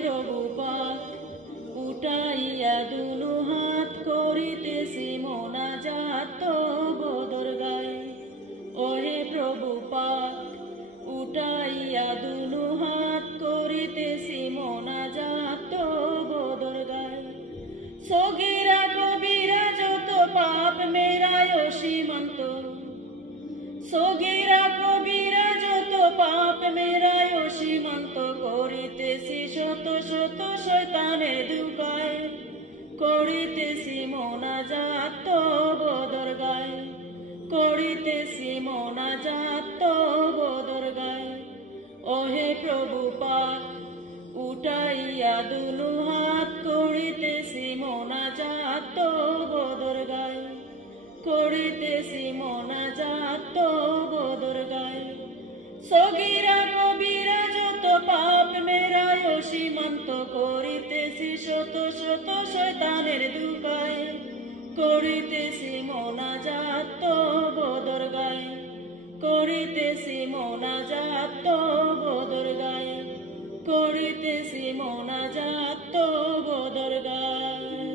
প্রভু পাক উঠাইয়া দুনু হাত করিতেছি মোনাজাত বদর গায়ে। ওহে প্রভু পাক উঠাইয়া দুনু হাত করিতেছি মোনাজাত বদর গায়ে। সগীরা কবিরা যত পাপ মেরায় সীমান্ত, সগীরা কবিরা যত পাপ মেরায় সীমান্ত, করিতেছি শত শত শয়তানের দুকায়, করিতেছি মোনাজাত বদর গায়ে, করিতেছি মোনাজাত বদর গায়ে। ওহে প্রভু পাক উঠাইয়া দুনু হাত করিতেছি মোনাজাত বদর গায়ে, করিতেছি মোনাজাত বদর গায়ে। সগীরা কবিরা যত পাপ মেরায় সীমান্ত, করিতেছি শত শত শয়তানের দুকায়, করিতেছি মোনাজাত বদর গায়ে, করিতেছি মোনাজাত বদর গায়ে, করিতেছি মোনাজাত বদর গায়ে।